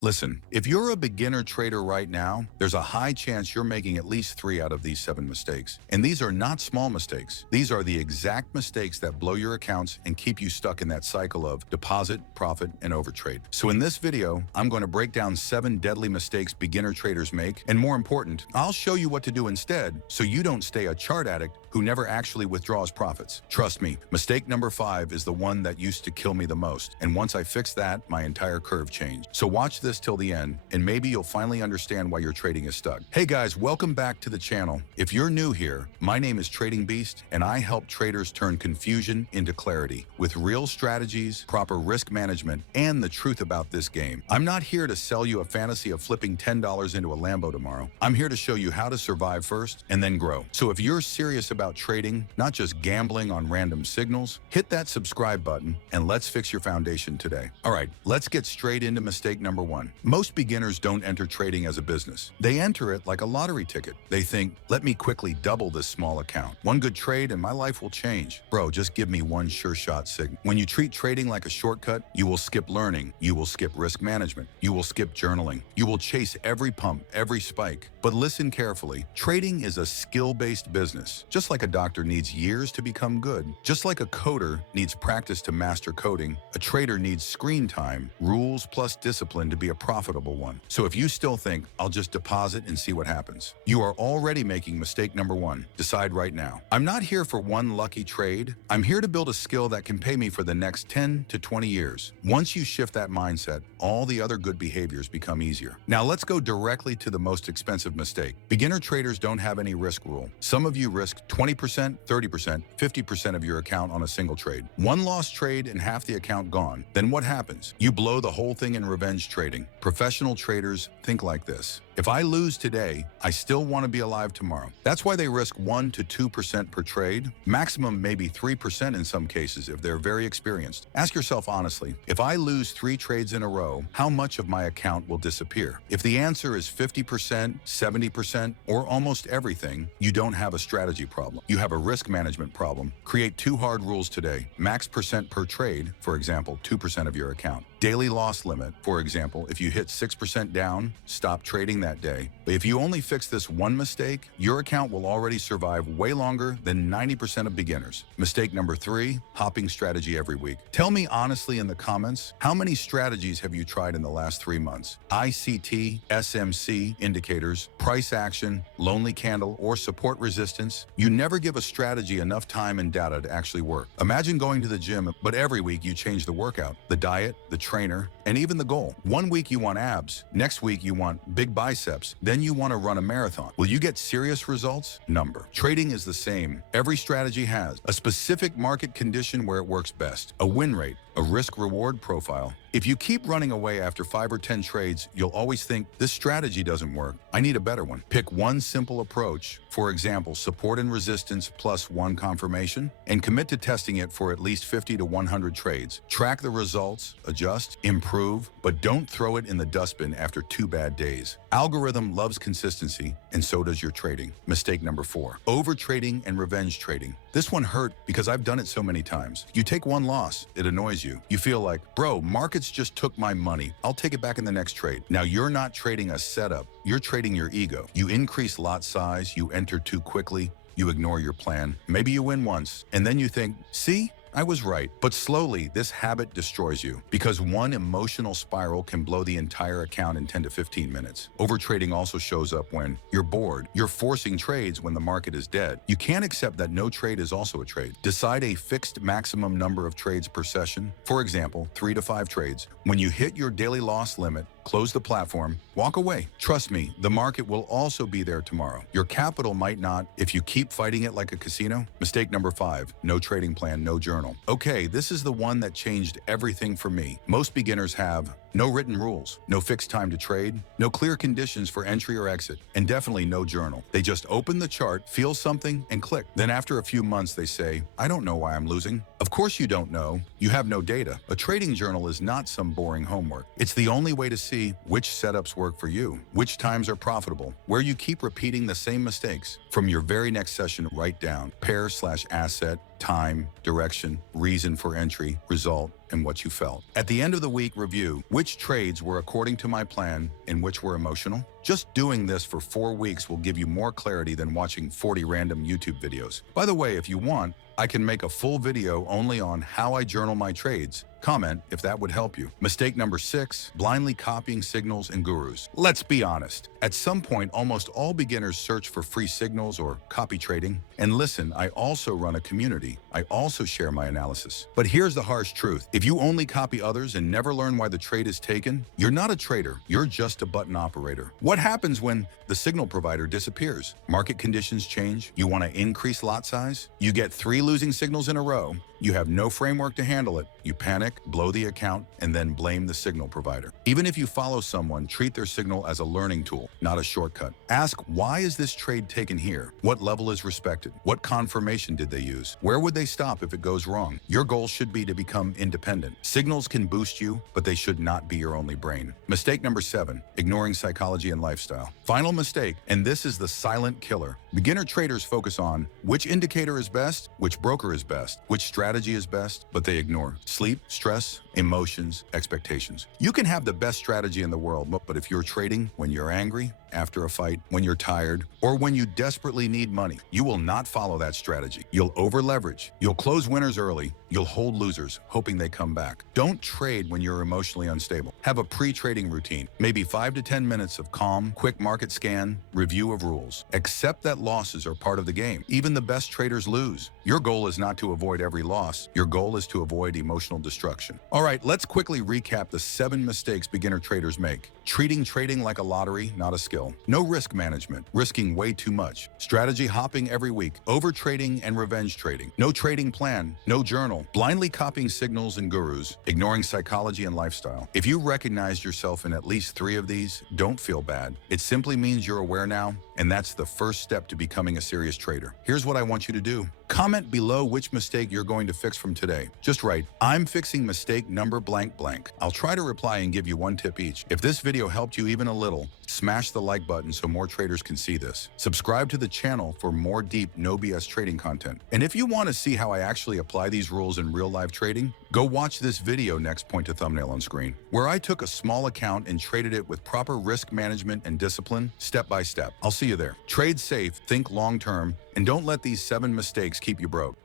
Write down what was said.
Listen, if you're a beginner trader right now, there's a high chance you're making at least 3 out of these 7 mistakes. And these are not small mistakes. These are the exact mistakes that blow your accounts and keep you stuck in that cycle of deposit, profit, and overtrade. So in this video, I'm going to break down 7 deadly mistakes beginner traders make, and more important, I'll show you what to do instead so you don't stay a chart addict who never actually withdraws profits. Trust me, mistake number 5 is the one that used to kill me the most, and once I fixed that, my entire curve changed. So watch this till the end, and maybe you'll finally understand why your trading is stuck. Hey guys, welcome back to the channel. If you're new here, my name is Trading Beast, and I help traders turn confusion into clarity with real strategies, proper risk management, and the truth about this game. I'm not here to sell you a fantasy of flipping $10 into a Lambo tomorrow. I'm here to show you how to survive first and then grow. So if you're serious about trading, not just gambling on random signals, hit that subscribe button and let's fix your foundation today. All right, let's get straight into mistake number 1. Most beginners don't enter trading as a business. They enter it like a lottery ticket. They think, let me quickly double this small account. One good trade and my life will change. Bro, just give me one sure shot signal. When you treat trading like a shortcut, you will skip learning. You will skip risk management. You will skip journaling. You will chase every pump, every spike. But listen carefully. Trading is a skill-based business. Just like a doctor needs years to become good, just like a coder needs practice to master coding, a trader needs screen time, rules plus discipline to be a profitable one. So if you still think, I'll just deposit and see what happens, you are already making mistake number 1. Decide right now. I'm not here for one lucky trade. I'm here to build a skill that can pay me for the next 10 to 20 years. Once you shift that mindset, all the other good behaviors become easier. Now let's go directly to the most expensive mistake. Beginner traders don't have any risk rule. Some of you risk 20%, 30%, 50% of your account on a single trade. One lost trade and half the account gone. Then what happens? You blow the whole thing in revenge trading. Professional traders think like this. If I lose today, I still want to be alive tomorrow. That's why they risk 1 to 2% per trade, maximum maybe 3% in some cases if they're very experienced. Ask yourself honestly, if I lose 3 trades in a row, how much of my account will disappear? If the answer is 50%, 70%, or almost everything, you don't have a strategy problem. You have a risk management problem. Create 2 hard rules today. Max percent per trade, for example, 2% of your account. Daily loss limit, for example, if you hit 6% down, stop trading that day. But if you only fix this one mistake, your account will already survive way longer than 90% of beginners. Mistake number 3, hopping strategy every week. Tell me honestly in the comments, how many strategies have you tried in the last 3 months? ICT, SMC, indicators, price action, lonely candle, or support resistance? You never give a strategy enough time and data to actually work. Imagine going to the gym, but every week you change the workout, the diet, the trainer, and even the goal. One week you want abs, next week you want big biceps, then you want to run a marathon. Will you get serious results? Number. Trading is the same. Every strategy has a specific market condition where it works best, a win rate, a risk-reward profile. If you keep running away after 5 or 10 trades, you'll always think, this strategy doesn't work. I need a better one. Pick one simple approach, for example, support and resistance plus 1 confirmation, and commit to testing it for at least 50 to 100 trades. Track the results, adjust, improve, but don't throw it in the dustbin after 2 bad days. Algorithm loves consistency, and so does your trading. Mistake number 4, overtrading and revenge trading. This one hurt because I've done it so many times. You take one loss, it annoys you. You feel like, bro, markets just took my money. I'll take it back in the next trade. Now you're not trading a setup, you're trading your ego. You increase lot size, you enter too quickly, you ignore your plan. Maybe you win once, and then you think, see? I was right. But slowly, this habit destroys you because one emotional spiral can blow the entire account in 10 to 15 minutes. Overtrading also shows up when you're bored. You're forcing trades when the market is dead. You can't accept that no trade is also a trade. Decide a fixed maximum number of trades per session. For example, 3 to 5 trades. When you hit your daily loss limit, close the platform, walk away. Trust me, the market will also be there tomorrow. Your capital might not if you keep fighting it like a casino. Mistake number 5, no trading plan, no journal. Okay, this is the one that changed everything for me. Most beginners have no written rules, no fixed time to trade, no clear conditions for entry or exit, and definitely no journal. They just open the chart, feel something, and click. Then after a few months, they say, I don't know why I'm losing. Of course you don't know. You have no data. A trading journal is not some boring homework. It's the only way to see which setups work for you, which times are profitable, where you keep repeating the same mistakes. From your very next session, write down pair/asset, time, direction, reason for entry, result, and what you felt. At the end of the week, review which trades were according to my plan and which were emotional. Just doing this for 4 weeks will give you more clarity than watching 40 random YouTube videos. By the way, if you want, I can make a full video only on how I journal my trades. Comment if that would help you. Mistake number 6, blindly copying signals and gurus. Let's be honest. At some point, almost all beginners search for free signals or copy trading. And listen, I also run a community. I also share my analysis. But here's the harsh truth. If you only copy others and never learn why the trade is taken, you're not a trader. You're just a button operator. What happens when the signal provider disappears? Market conditions change. You want to increase lot size? You get 3 losing signals in a row. You have no framework to handle it. You panic, blow the account, and then blame the signal provider. Even if you follow someone, treat their signal as a learning tool, not a shortcut. Ask, why is this trade taken here? What level is respected? What confirmation did they use? Where would they stop if it goes wrong? Your goal should be to become independent. Signals can boost you, but they should not be your only brain. Mistake number 7, ignoring psychology and lifestyle. Final mistake, and this is the silent killer. Beginner traders focus on which indicator is best, which broker is best, which strategy is best, but they ignore sleep, stress, emotions, expectations. You can have the best strategy in the world, but if you're trading when you're angry, after a fight, when you're tired, or when you desperately need money, you will not follow that strategy. You'll over-leverage. You'll close winners early. You'll hold losers, hoping they come back. Don't trade when you're emotionally unstable. Have a pre-trading routine, maybe 5 to 10 minutes of calm, quick market scan, review of rules. Accept that losses are part of the game. Even the best traders lose. Your goal is not to avoid every loss. Your goal is to avoid emotional destruction. All right, let's quickly recap the 7 mistakes beginner traders make. Treating trading like a lottery, not a skill. No risk management, risking way too much. Strategy hopping every week. Overtrading and revenge trading. No trading plan, no journal. Blindly copying signals and gurus. Ignoring psychology and lifestyle. If you recognized yourself in at least 3 of these, don't feel bad. It simply means you're aware now, and that's the first step to becoming a serious trader. Here's what I want you to do. Comment below which mistake you're going to fix from today. Just write, I'm fixing mistake number blank blank. I'll try to reply and give you 1 tip each. If this video helped you even a little, smash the like button so more traders can see this. Subscribe to the channel for more deep, no BS trading content. And if you want to see how I actually apply these rules in real-life trading, go watch this video next, point to thumbnail on screen, where I took a small account and traded it with proper risk management and discipline, step by step. I'll see you there. Trade safe, think long-term, and don't let these 7 mistakes keep you broke.